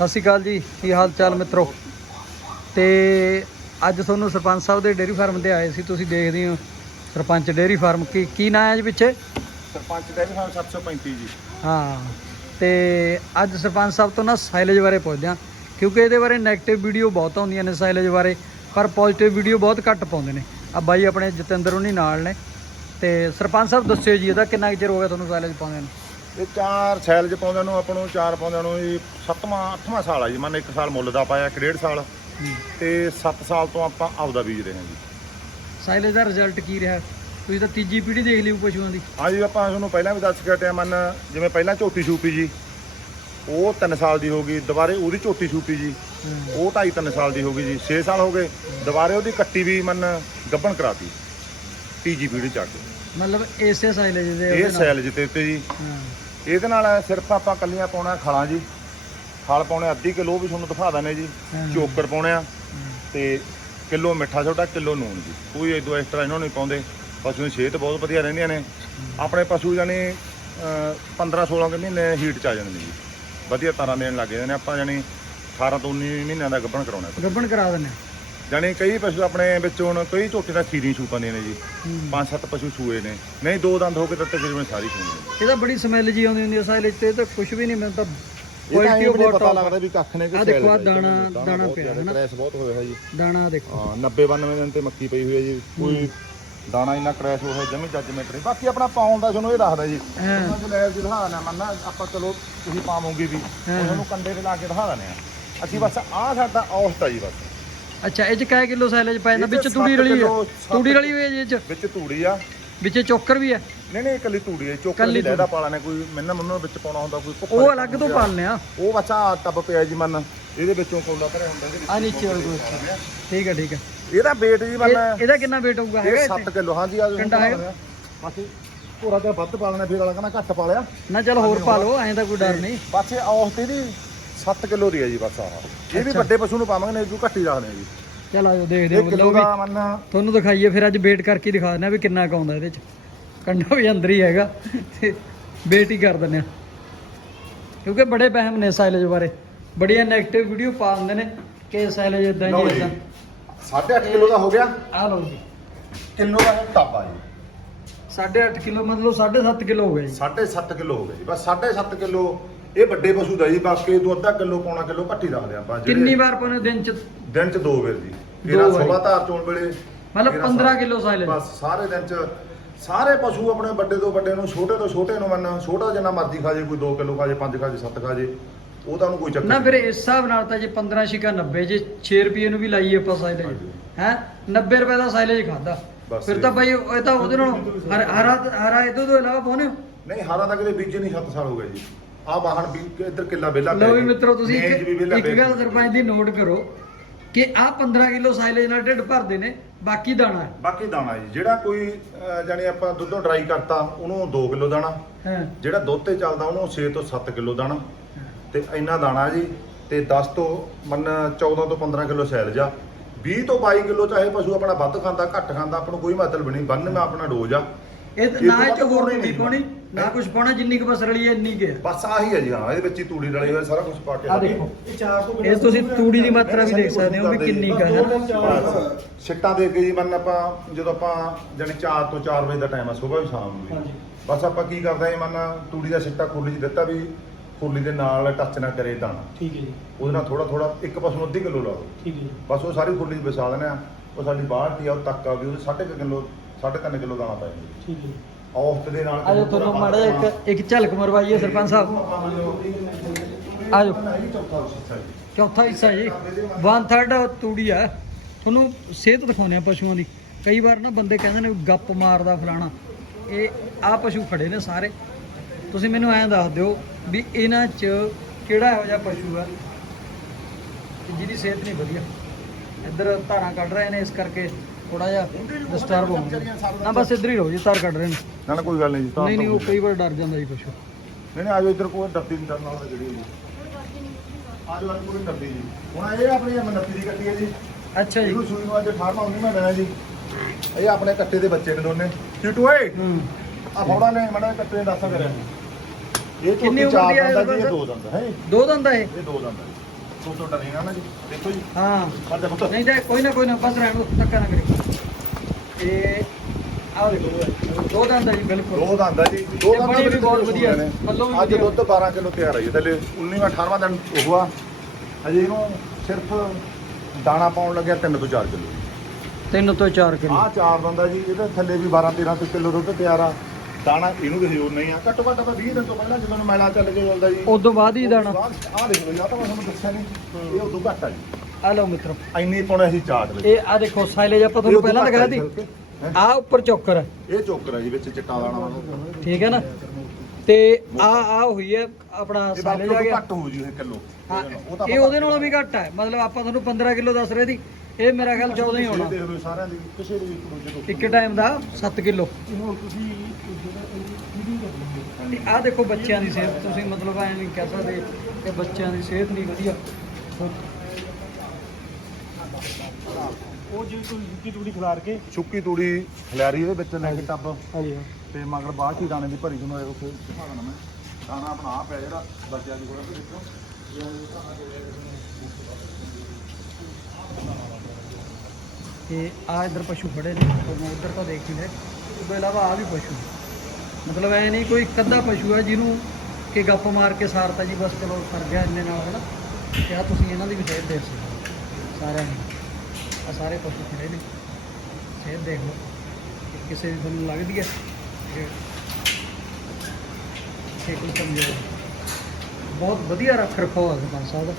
ਸਤਿ ਸ਼੍ਰੀ ਅਕਾਲ ਜੀ ਕੀ ਹਾਲ ਚਾਲ ਮਿੱਤਰੋ? ਤੇ ਅੱਜ ਤੁਹਾਨੂੰ ਸਰਪੰਚ ਸਾਹਿਬ ਦੇ ਡੇਅਰੀ ਫਾਰਮ ਤੇ ਆਏ ਸੀ ਤੁਸੀਂ ਦੇਖਦੇ ਹੋ ਸਰਪੰਚ ਡੇਅਰੀ ਫਾਰਮ ਕੀ ਕੀ ਨਾਂ ਹੈ ਜੀ ਪਿੱਛੇ? ਸਰਪੰਚ ਡੈਰੀ ਫਾਰਮ 735 ਜੀ। ਹਾਂ ਤੇ ਅੱਜ ਸਰਪੰਚ ਸਾਹਿਬ ਤੋਂ ਨਾ ਸਾਈਲੇਜ ਬਾਰੇ ਪੁੱਛਦੇ ਹਾਂ ਕਿਉਂਕਿ ਇਹਦੇ ਬਾਰੇ 네ਗੇਟਿਵ ਵੀਡੀਓ ਬਹੁਤ ਆਉਂਦੀਆਂ ਨੇ ਸਾਈਲੇਜ ਬਾਰੇ ਪਰ ਪੋਜ਼ਿਟਿਵ ਵੀਡੀਓ ਬਹੁਤ ਘੱਟ ਪਾਉਂਦੇ ਨੇ। ਆ ਬਾਈ ਆਪਣੇ ਜਤਿੰਦਰ ਉਹਨੀ ਨਾਲ ਨੇ ਤੇ ਸਰਪੰਚ ਸਾਹਿਬ ਦੱਸਿਓ ਜੀ ਇਹਦਾ ਕਿੰਨਾ ਕੁ ਚਿਰ ਹੋ ਗਿਆ ਤੁਹਾਨੂੰ ਸਾਈਲੇਜ ਪਾਉਂਦੇ ਨੂੰ? ਇਹ ਚਾਰ ਸੈਲ ਚ ਪਾਉਂਦਿਆਂ ਨੂੰ ਆਪਾਂ ਨੂੰ ਚਾਰ ਪਾਉਂਦਿਆਂ ਨੂੰ ਜੀ ਸੱਤਵਾਂ ਅੱਠਵਾਂ ਸਾਲ ਆ ਜੀ ਮਨ ਇੱਕ ਸਾਲ ਮੁੱਲ ਦਾ ਪਾਇਆ ਇੱਕ ਡੇਢ ਸਾਲ। ਤੇ 7 ਸਾਲ ਤੋਂ ਆਪਾਂ ਆਪਦਾ ਬੀਜ ਰਹੇ ਹਾਂ ਜੀ। ਸਾਈਲੇਜ ਦਾ ਰਿਜ਼ਲਟ ਕੀ ਰਿਹਾ? ਤੁਸੀਂ ਤਾਂ ਤੀਜੀ ਪੀੜ੍ਹੀ ਦੇਖ ਲਈ ਪਸ਼ੂਆਂ ਦੀ। ਹਾਂ ਜੀ ਆਪਾਂ ਤੁਹਾਨੂੰ ਪਹਿਲਾਂ ਵੀ ਦੱਸ ਕੇ ਹਟਿਆ ਮਨ ਜਿਵੇਂ ਪਹਿਲਾਂ ਝੋਟੀ ਛੂਪੀ ਜੀ ਉਹ 3 ਸਾਲ ਦੀ ਹੋ ਗਈ ਦੁਬਾਰੇ ਉਹਦੀ ਝੋਟੀ ਛੂਪੀ ਜੀ ਉਹ 2.5 3 ਸਾਲ ਦੀ ਹੋ ਗਈ ਜੀ 6 ਸਾਲ ਹੋ ਗਏ ਦੁਬਾਰੇ ਉਹਦੀ ਕੱਟੀ ਵੀ ਮਨ ਗੱਬਣ ਕਰਾਤੀ ਤੀਜੀ ਪੀੜ੍ਹੀ ਚ ਕੇ। ਮਤਲਬ ਇਸੇ ਸਾਈਲੇਜ ਦੇ ਇਹ ਉਹਦੇ ਨਾਲ। ਤੇ ਜੀ। ਹਾਂ। ਇਹਦੇ ਨਾਲ ਸਿਰਫ ਆਪਾਂ ਕੱਲੀਆਂ ਪਾਉਣਾ ਖਾਲਾਂ ਜੀ। ਖਲ ਪਾਉਣੇ ਅੱਧੀ ਕਿਲੋ ਵੀ ਤੁਹਾਨੂੰ ਦਿਖਾ ਦਨੇ ਜੀ। ਹਾਂ। ਚੋਕਰ ਪਾਉਣੇ ਆ। ਤੇ ਕਿਲੋ ਮਿੱਠਾ ਛੋਟਾ ਕਿਲੋ ਨੂਨ ਜੀ। ਕੋਈ ਇਦੋਂ ਐਕਸਟਰਾ ਇਹਨਾਂ ਨੂੰ ਨਹੀਂ ਪਾਉਂਦੇ। ਪਸ਼ੂ ਦੀ ਸਿਹਤ ਬਹੁਤ ਵਧੀਆ ਰਹਿੰਦੀਆਂ ਨੇ। ਆਪਣੇ ਪਸ਼ੂ ਜਾਨੀ 15 16 ਕੁ ਮਹੀਨੇ ਹੀਟ ਚ ਆ ਜਾਂਦੇ ਨੇ ਜੀ। ਵਧੀਆ ਤਾਰਾਂ ਦੇਣ ਲੱਗ ਜਾਂਦੇ ਨੇ। ਆਪਾਂ ਜਾਨੀ 18 ਤੋਂ 19 ਮਹੀਨਿਆਂ ਦਾ ਗੱਭਣ ਕਰਾਉਣਾ। ਹੈ। ਗੱਬਣ ਕਰਾ ਦਿੰਦੇ ਜਾਨੀ ਕਈ ਪਸ਼ੂ ਆਪਣੇ ਵਿੱਚ ਹੁਣ ਕਈ ਝੋਟੇ ਦਾ ਖੀਰੀ ਛੂ ਪਾਉਂਦੇ ਨੇ ਜੀ। ਪੰਜ ਸੱਤ ਪਸ਼ੂ ਛੂਏ ਨੇ। ਨਹੀਂ ਦੋ ਦੰਦ ਹੋ ਕੇ ਤਾਂ ਤਕਰੀਬਨ ਸਾਰੀ ਛੂਏ ਨੇ। ਇਹਦਾ ਬੜੀ ਸਮੈਲ ਜੀ ਆਉਂਦੀ ਹੁੰਦੀ ਹੈ ਸਾਈਲੇਜ ਤੇ ਤਾਂ ਕੁਝ ਵੀ ਨਹੀਂ ਮੈਨੂੰ ਤਾਂ ਕੁਆਲਿਟੀ ਨਹੀਂ ਬਹੁਤ ਪਤਾ ਲੱਗਦਾ ਵੀ ਕੱਖ ਨੇ ਕਿ ਦੇਖੋ ਜੀ, ਦਾਣਾ- ਦਾਣਾ ਪਿਆ ਹੈ ਨਾ। ਕ੍ਰੈਸ਼ ਬਹੁਤ ਹੋਇਆ ਹੈ ਜੀ। ਦਾਣਾ ਦੇਖੋ। ਹਾਂ 90 92 ਦਿਨ ਤੇ ਮੱਕੀ ਪਈ ਹੋਈ ਹੈ ਜੀ। ਕੋਈ ਦਾਣਾ ਇੰਨਾ ਕ੍ਰੈਸ਼ ਹੋਇਆ ਜਮੀ ਜੱਜਮੈਂਟ ਨਹੀਂ। ਬਾਕੀ ਆਪਣਾ ਪਾਉਣ ਦਾ ਤੁਹਾਨੂੰ ਇਹ ਦੱਸਦਾ ਜੀ। ਹਾਂ। ਉਹਨਾਂ ਦੇ ਲੈਬ ਜੀ ਦਿਖਾਣਾ ਮੰਨਣਾ ਆਪਾਂ ਚਲੋ ਤੁਸੀਂ ਪਾਵੋਗੇ ਵੀ। ਉਹਨਾਂ ਨੂੰ ਕੰਡੇ ਤੇ ਲਾ ਕੇ ਦਿਖਾ ਦਨੇ ਆ ਅਸੀਂ ਬਸ ਆਹ ਸਾਡਾ ਔਸਤ ਆ ਜੀ ਬਸ। ਅੱਛਾ ਇਹ ਚ ਕੈ ਕਿਲੋ ਸਾਈਲੇਜ ਪੈ ਜਾਂਦਾ ਇਹ ਵਿੱਚ ਤੂੜੀ ਰਲੀ ਹੈ। ਤੂੜੀ ਰਲੀ ਹੋਈ ਹੈ ਜੀ ਇਹ ਚ? ਵਿੱਚ ਤੂੜੀ ਆ। ਵਿੱਚ ਚੋਕਰ ਵੀ ਹੈ? ਨਹੀਂ ਨਹੀਂ ਇਕੱਲੀ ਤੂੜੀ ਹੈ ਚੋਕਰ ਦੀ ਲੈਦਾ ਪਾਲਾ ਨੇ ਕੋਈ ਮੈਨਾਂ ਮੰਨੋ ਵਿੱਚ ਪਾਉਣਾ ਹੁੰਦਾ ਕੋਈ ਉਹ ਅਲੱਗ ਤੋਂ। ਪਾਲਨੇ ਆ। ਉਹ ਬੱਚਾ ਟੱਬ ਪਿਆ ਜੀ ਮੰਨ ਇਹਦੇ ਵਿੱਚੋਂ ਕੋਲਾ ਭਰਿਆ ਹੁੰਦਾ ਇਹਦੇ ਵਿੱਚ ਆ ਨੀਚੇ ਵਾਲੇ ਕੋਲ। ਠੀਕ ਹੈ ਠੀਕ ਹੈ ਇਹਦਾ weight ਜੀ ਮੰਨ। ਇਹ- ਇਹਦਾ ਕਿੰਨਾ weight ਹੋਊਗਾ? ਹੈਗਾ ਇਹ ਇੱਥੇ? 7 ਕਿਲੋ ਹਾਂਜੀ ਆ ਕੰਡਾ ਹੈਗਾ? ਬਾਕੀ ਪੂਰਾ ਜਿਹਾ ਵੱਧ ਪਾ ਲੈਣਾ ਫਿਰ ਵਾਲਾ ਕਹਿੰਦਾ ਘੱਟ ਪਾ ਲਿਆ। ਨਾ ਚਲ ਹੋਰ ਪਾ ਲਓ ਐਂ ਤਾਂ ਕੋਈ ਡਰ ਨਹੀਂ। ਇਹ ਔਸਤ ਇਹਦੀ 7 ਕਿਲੋ ਦੀ ਹੈ ਜੀ ਬਸ ਆਹ। ਇਹ ਵੀ। ਵੱਡੇ ਪਸ਼ੂ ਨੂੰ ਪਾਵਾਂਗੇ ਨਹੀਂ ਤੂੰ ਘੱਟ ਹੀ ਰੱਖਦੇ ਆ ਜੀ। ਚਲ ਆਜੋ ਦੇਖਦੇ ਹਾਂ ਕਿਲੋ ਦਾ ਮੰਨ ਤੁਹਾਨੂੰ ਦਿਖਾਈਏ ਫਿਰ ਅੱਜ ਵੇਟ ਕਰਕੇ ਹੀ ਦਿਖਾ ਦਿੰਦੇ ਆ ਵੀ ਕਿੰਨਾ ਕੁ ਆਉਂਦਾ ਇਹਦੇ ਚ। ਕੰਡਾ ਵੀ ਅੰਦਰ ਹੀ ਹੈਗਾ। ਤੇ ਵੇਟ ਹੀ ਕਰ ਦਿੰਦੇ ਆ ਕਿਉਂਕਿ ਬੜੇ ਵਹਿਮ ਨੇ ਸਾਈਲੇਜ ਬਾਰੇ। ਬੜੀਆਂ 네ਗੇਟਿਵ ਵੀਡੀਓ ਪਾ ਦਿੰਦੇ ਨੇ ਕਿ ਸਾਈਲੇਜ ਇਦਾਂ ਲਓ ਹੀ ਜੀ ਇਦਾਂ 8.5 ਕਿਲੋ ਦਾ ਹੋ ਗਿਆ। ਆ ਲਓ ਜੀ। ਕਿਲੋ ਦਾ ਇਹ ਟੱਬ ਜੀ। 8.5 ਕਿਲੋ ਮਤਲਬ 7.5 ਕਿਲੋ ਹੋ ਗਿਆ ਜੀ। 7.5 ਕਿਲੋ ਹੋ ਗਿਆ ਜੀ। ਬਸ 7.5 ਕਿਲੋ ਇਹ ਵੱਡੇ ਪਸ਼ੂ ਦਾ ਜੀ ਬਾਕੀ ਤੋਂ ਅੱਧਾ ਕਿਲੋ ਪੌਣਾ ਕਿਲੋ ਘੱਟੀ ਰੱਖਦੇ ਆਪਾਂ ਕਿੰਨੀ ਵਾਰ ਪਾਉਣੇ ਦਿਨ ਚ ਦਿਨ ਚ ਦੋ ਵੇਰ ਜੀ ਦੋ ਕਿਹੜਾ ਵਾਰੀ। 16 ਧਾਰ ਚੋਣ ਵੇਲੇ ਮਤਲਬ ਕਿਹੜਾ 15 ਸਾ- ਕਿਲੋ ਸਾਈਲੇਜ ਬਸ ਸਾਰੇ ਦਿਨ ਚ ਸਾਰੇ ਪਸ਼ੂ ਆਪਣੇ ਵੱਡੇ ਤੋਂ ਵੱਡੇ ਨੂੰ ਛੋਟੇ ਤੋਂ ਛੋਟੇ ਨੂੰ ਮੰਨ ਛੋਟਾ ਜਿੰਨਾ ਮਰਜ਼ੀ ਖਾ ਜੇ ਕੋਈ 2 ਕਿਲੋ ਖਾ ਜੇ 5 ਖਾ ਜੇ 7 ਖਾ ਜੇ ਉਹਦਾ ਨੂੰ ਕੋਈ ਚੱਕਰ ਨਾ ਨਹੀਂ। ਫਿਰ ਇਸ ਹਿਸਾਬ ਨਾਲ ਤਾਂ ਜੇ 15 ਛਿਕਾ 90 ਜੇ 6 ਰੁਪਏ ਨੂੰ ਵੀ ਲਾਈਏ ਆਪਾਂ ਸਾਈਲੇਜ ਹਾਂਜੀ। ਹੈ 90 ਰੁਪਏ ਦਾ ਸਾਈਲੇਜ ਖਾਦਾ ਬਸ ਫਿਰ ਇਹ- ਤਾਂ ਬਾਈ ਇਹ ਤਾਂ ਉਹਦੇ ਨਾਲ ਹਰਾ ਹਰਾ ਇਹਦੇ ਤੋਂ ਇਲਾਵਾ ਪਾਉਣੇ ਹੋ? ਨਹੀਂ ਹਾਰਾਂ ਤੱਕ ਦੇ ਬੀਜੇ ਨਹੀਂ 7 ਸਾਲ ਹੋ ਗਏ ਜੀ ਆ ਬਾਹਣ ਵੀ ਇੱਧਰ ਕਿੱਲਾ ਵਿਹਲਾ ਲਓ ਵੀ ਜੀ। ਮਿੱਤਰੋ ਤੁਸੀਂ ਮੇਜ਼ ਵੀ ਇੱਕ ਵਿਹਲਾ ਇੱਕ ਪਿਆ ਗੱਲ ਜੀ। ਸਰਪੰਚ ਦੀ ਨੋਟ ਕਰੋ ਕਿ ਆਹ 15 ਕਿਲੋ ਸਾਈਲੇਜ ਨਾਲ ਢਿੱਡ ਭਰਦੇ ਨੇ ਬਾਕੀ ਦਾਣਾ ਹੈ। ਬਾਕੀ ਦਾਣਾ ਜੀ। ਜਿਹੜਾ ਕੋਈ ਅਹ, ਜਾਣੀ ਆਪਾਂ ਦੁੱਧੋਂ ਡਰਾਈ ਕਰਤਾ ਉਹਨੂੰ 2 ਕਿਲੋ ਦਾਣਾ। ਹਾਂ। ਜਿਹੜਾ ਦੁੱਧ ਤੇ ਚੱਲਦਾ ਉਹਨੂੰ 6 ਤੋਂ 7 ਕਿਲੋ ਦਾਣਾ। ਤੇ ਇੰਨਾ ਦਾਣਾ ਜੀ ਤੇ 10 ਤੋਂ ਮੰਨ 14 ਤੋਂ 15 ਕਿਲੋ ਸੈਲਜ ਆ 20 ਤੋਂ 22 ਕਿਲੋ ਚਾਹੇ ਪਸ਼ੂ ਆਪਣਾ ਵੱਧ ਖਾਂਦਾ ਘੱਟ ਖਾਂਦਾ ਆਪਾਂ ਨੂੰ ਕੋਈ ਮਤਲਬ ਨਹੀਂ। ਬੰਨ ਮੈਂ ਆਪਣਾ ਡੋਜ਼ ਆ। ਇਹ ਇਹ ਨਾ ਇਹ ਚ ਹੋਰ ਨਹੀਂ ਪਾਉਣੀ ਨਾ ਕੁਝ ਪਾਉਣਾ ਜਿੰਨੀ ਕੁ ਬਸ ਰਲੀ ਹੈ ਇੰਨੀ ਕੁ ਹੈ। ਬਸ ਆਹੀ ਹੈ ਜੀ ਹਾਂ ਇਹਦੇ ਵਿੱਚ ਹੀ ਤੂੜੀ ਡਲੀ ਹੋਈ ਸਾਰਾ ਕੁਝ ਪਾ ਕੇ ਆਹ ਦੇਖੋ। ਇਹ ਚਾਰ ਤੋਂ ਇਹ ਤੁਸੀਂ ਤੂੜੀ ਦੀ ਮਾਤਰਾ ਵੀ ਦੇਖ ਸਕਦੇ ਹੋ ਵੀ ਕਿੰਨੀ ਕੁ ਹੈ। ਨਾ ਸਿੱਟਾਂ ਦੇ ਕੇ ਜੀ ਮੰਨ ਆਪਾਂ ਜਦੋਂ ਆਪਾਂ ਜਾਨੀ 4 ਤੋਂ 4 ਵਜੇ ਦਾ ਟਾਈਮ ਆ ਸਵੇਰ ਵੀ ਸ਼ਾਮ ਨੂੰ ਹਾਂਜੀ। ਵੀ ਬਸ ਆਪਾਂ ਕੀ ਕਰਦੇ ਹਾਂ ਮੰਨ ਤੂੜੀ ਦਾ ਸਿੱਟਾ ਖੁਰਲੀ 'ਚ ਦਿੱਤਾ ਵੀ ਖੁਰਲੀ ਦੇ ਨਾਲ ਟੱਚ ਨਾ ਕਰੇ ਦਾਣਾ ਠੀਕ ਹੈ ਜੀ। ਉਹਦੇ ਨਾਲ ਥੋੜਾ ਥੋੜਾ ਇੱਕ ਪਾਸੇ ਨੂੰ ਅੱਧੀ ਕਿਲੋ ਲਾ ਦਿਓ। ਠੀਕ ਹੈ ਜੀ। ਬਸ ਉਹ ਸਾਰੀ ਖੁਰਲੀ 'ਚ ਦਿੰਦੇ ਆ ਉਹ ਸਾਡੀ ਬਾਹਰ ਆ ਉਹ ਤੱਕ ਆ ਗਈ ਉਹਦੇ 3.5 ਕਿਲੋ 3.5 ਕਿਲੋ ਦਾਣਾ ਪੈ ਜਾਂਦਾ ਠੀਕ ਹੈ। ਜੀ ਔਸਤ ਦੇ ਨਾਲ ਆਜੋ ਤੁਹਾਨੂੰ ਮਾੜਾ ਜਿਹਾ ਇੱਕ ਇੱਕ ਝਲਕ ਮਰਵਾਈਏ ਸਰਪੰਚ ਸਾਹਿਬ। ਆਜੋ। ਚੌਥਾ ਹਿੱਸਾ ਜੀ। 1/3 ਤੂੜੀ ਆ। ਤੁਹਾਨੂੰ ਸਿਹਤ ਦਿਖਾਉਂਦੇ ਆ ਪਸ਼ੂਆਂ ਦੀ। ਕਈ ਵਾਰ ਨਾ ਬੰਦੇ ਕਹਿੰਦੇ ਨੇ ਗੱਪ ਮਾਰਦਾ ਫਲਾਣਾ। ਇਹ ਆ ਪਸ਼ੂ ਖੜੇ ਨੇ ਸਾਰੇ। ਤੁਸੀਂ ਮੈਨੂੰ ਐਂ ਦੱਸ ਦਿਓ ਵੀ ਇਹਨਾਂ 'ਚ ਕਿਹੜਾ ਇਹੋ ਜਿਹਾ ਪਸ਼ੂ ਆ ਜਿਹਦੀ ਸਿਹਤ ਨਹੀਂ ਵਧੀਆ। ਇੱਧਰ ਧਾਰਾਂ ਕੱਢ ਰਹੇ ਨੇ ਇਸ ਕਰਕੇ ਥੋੜਾ ਜਿਹਾ ਡਿਸਟਰਬ ਹੋ ਗਿਆ। ਨਾ ਬਸ ਇੱਧਰ ਹੀ ਰਹੋ ਜੀ ਧਾਰ ਕੱਢ ਰਹੇ ਨੇ। ਨਾ ਨਾ ਕੋਈ ਗੱਲ ਨਹੀਂ ਜੀ ਤਾਂ ਨਹੀਂ ਨਹੀਂ ਉਹ ਕਈ ਵਾਰ ਡਰ ਜਾਂਦਾ ਜੀ ਪਸ਼ੂ ਨਹੀਂ ਨਹੀਂ ਆਜੋ ਇੱਧਰ ਕੋਈ ਡਰਦੀ ਨਹੀਂ ਡਰਨ ਵਾਲਾ ਜਿਹੜੀ ਜੀ ਆਜੋ ਆਜੋ ਕੋਈ ਡਰਦੀ ਜੀ ਹੁਣ ਇਹ ਆਪਣੀ ਮਨੱਤੀ ਦੀ ਕੱਟੀ ਹੈ ਜੀ। ਅੱਛਾ ਜੀ। ਇਹਨੂੰ ਸੂਈ ਨੂੰ ਅੱਜ 18ਵਾਂ 19ਵਾਂ ਦੇਣਾ ਜੀ। ਇਹ ਆਪਣੇ ਕੱਟੇ ਦੇ ਬੱਚੇ ਨੇ ਦੋਨੇ। ਟਿਟੂ ਓਏ! ਹੂੰ। ਆ ਫੌੜਾ ਨੇ ਮੜਾ ਕੱਟੇ ਨੇ ਦੱਸਾਂ ਕਰਿਆ। ਇਹ ਕਿੰਨੀ ਉਮਰ ਦੀ ਹੈ ਇਹ ਦੋ ਦੰਦ ਹੈ ਦੋ ਦੰਦ ਆ ਇਹ ਦੋ ਦੰਦ ਜੀ। ਤੋਂ ਤੋਂ ਡਰੇਗਾ ਨਾ ਜੀ। ਦੇਖੋ ਜੀ। ਹਾਂ। ਪਰ ਦੇ ਪੁੱਤ। ਨਹੀਂ ਤੇ ਕੋਈ ਨਾ ਕੋਈ ਨਾ ਬਸ ਰਹਿਣ ਦੋ ਧੱਕਾ ਨਾ ਕਰੀ। ਇਹ ਆਹ ਦੇਖੋ ਦੋ ਦੰਦ ਆ ਜੀ ਬਿਲਕੁਲ। ਦੋ ਦੰਦ ਆ ਜੀ। ਦੋ ਤੇ ਦੰਦ ਬਣੀ ਵੀ ਬਹੁਤ ਵਧੀਆ ਨੇ। ਪੱਲੋਂ ਵੀ ਅੱਜ ਵਧੀਆ। ਦੁੱਧ 12 ਕਿਲੋ ਤਿਆਰ ਹੈ ਜੀ। ਥੱਲੇ 19ਵਾਂ 18ਵਾਂ ਦਿਨ ਉਹ ਆ। ਅਜੇ ਇਹਨੂੰ ਸਿਰਫ ਦਾਣਾ ਪਾਉਣ ਲੱਗਿਆ 3 ਤੋਂ 4 ਕਿਲੋ। ਤਿੰਨ ਤੋਂ 4 ਕਿਲੋ। ਆਹ ਚਾਰ ਦੰਦਾ ਜੀ ਇਹਦੇ ਥੱਲੇ ਵੀ 12 13 ਕਿਲੋ ਦੁੱਧ ਤਿਆਰ ਆ। ਦਾਣਾ ਇਹਨੂੰ ਵੀ ਹਜੂਰ ਨਹੀਂ ਆ। ਘੱਟੋ ਘੱਟ ਆਪਾਂ 20 ਦਿਨ ਤੋਂ ਪਹਿਲਾਂ ਜਦੋਂ ਮੈਲਾ ਚੱਲ ਕੇ ਜਾਂਦਾ ਜੀ। ਉਸ ਤੋਂ ਬਾਅਦ ਹੀ ਦਾਣਾ। ਆਹ ਦੇਖ ਲਓ ਜੀ ਆਹ ਤਾਂ ਮੈਂ ਤੁਹਾਨੂੰ ਦੱਸਿਆ ਨਹੀਂ। ਇਹ ਉਦੋਂ ਘੱਟ ਆ ਜੀ। ਆ ਲਓ ਮਿੱਤਰੋ। ਇੰਨੀ ਪਾਉਣੇ ਅਸੀਂ ਚਾਟ ਵਿੱਚ ਇਹ ਆ ਦੇਖੋ ਸਾਈਲੇਜ ਆਪਾਂ ਤੁਹਾਨੂੰ ਪਹਿਲਾਂ ਸੀ। ਹੈਂ? ਆ ਉੱਪਰ ਚੌਕਰ ਹੈ। ਇਹ ਚੋਕਰ ਆ ਜੀ ਵਿੱਚ ਚਿੱਟਾ ਦਾਣਾ ਵਾਲਾ। ਠੀਕ ਹੈ ਨਾ? ਤੇ ਆ ਆ ਹੋਈ ਹੈ ਆਪਣਾ ਸਾਈਲੇਜ ਆ ਗਿਆ। ਘੱਟ ਹੋ ਜੀ ਇਹ ਕਿਲੋ। ਹਾਂ ਇਹ ਉਹਦੇ ਨਾਲੋਂ ਵੀ ਘੱਟ ਹੈ। ਮਤਲਬ ਆਪਾਂ ਤੁਹਾਨੂੰ 15 ਕਿਲੋ ਦੱਸ ਰਹੇ ਸੀ। ਇਹ ਮੇਰਾ ਖਿਆਲ 14 ਹੀ ਹੋਣਾ। ਦੇਖ ਲਓ ਸਾਰਿਆਂ ਦੀ ਕਿਸੇ ਦੀ ਇੱਕ ਦੂਜੇ ਤੋਂ ਇੱਕ ਟਾਈਮ ਦਾ 7 ਕਿਲੋ। ਤੇ ਆ ਦੇਖੋ ਬੱਚਿਆਂ ਦੀ ਸਿਹਤ। ਤੁਸੀਂ ਮਤਲਬ ਐ ਨਹੀਂ ਕਹਿ ਸਕਦੇ ਕਿ ਬੱਚਿਆਂ ਦੀ ਸਿਹਤ ਨਹੀਂ ਵਧੀਆ। ਉਹ ਜੇ ਕੋਈ ਸੁੱਕੀ ਤੂੜੀ ਖਿਲਾਰ ਕੇ ਸੁੱਕੀ ਤੂੜੀ ਖਲਿਆਰੀ ਇਹਦੇ ਵਿੱਚ ਲੈ ਕੇ ਟੱਬ। ਹਾਂਜੀ ਤੇ ਮਗਰ ਬਾਅਦ ਚ ਹੀ ਦਾਣੇ ਦੀ ਭਰੀ ਤੁਹਾਨੂੰ ਉੱਥੇ ਦਿਖਾ ਦੇਣਾ ਮੈਂ। ਦਾਣਾ ਆਪਣਾ ਆਪ ਹੈ ਜਿਹੜਾ ਬੱਚਿਆਂ ਦੀ ਕੋਲ ਤੇ ਆ ਇੱਧਰ ਪਸ਼ੂ ਖੜੇ ਨੇ ਉੱਧਰ ਤਾਂ ਦੇਖ ਹੀ ਲੈ ਉਸ ਤੋਂ ਇਲਾਵਾ ਆ ਵੀ ਪਸ਼ੂ। ਮਤਲਬ ਐ ਨਹੀਂ ਕੋਈ ਅੱਧਾ ਪਸ਼ੂ ਹੈ ਜਿਹਨੂੰ ਕਿ ਗੱਪ ਮਾਰ ਕੇ ਸਾਰਤਾ ਜੀ ਬਸ ਚਲੋ ਸਰ ਗਿਆ ਇੰਨੇ ਨਾਲ ਹਨਾ? ਤੇ ਆ ਤੁਸੀਂ ਇਹਨਾਂ ਦੀ ਵੀ ਦੇਖ ਸਕਦੇ ਹੋ ਸਾਰਿਆਂ ਦੀ। ਆ ਸਾਰੇ ਪਸ਼ੂ ਖੜੇ ਨੇ। ਸਿਹਤ ਦੇਖ ਲਓ ਕਿ ਕਿਸੇ ਦੀ ਤੁਹਾਨੂੰ ਲੱਗਦੀ ਹੈ? ਕਿ ਕਿ ਕੋਈ ਕਮਜ਼ੋਰ ਹੈ। ਬਹੁਤ ਵਧੀਆ ਰੱਖ ਰਖਾਓ ਹੈ ਸਰਪੰਚ ਸਾਹਿਬ ਦਾ।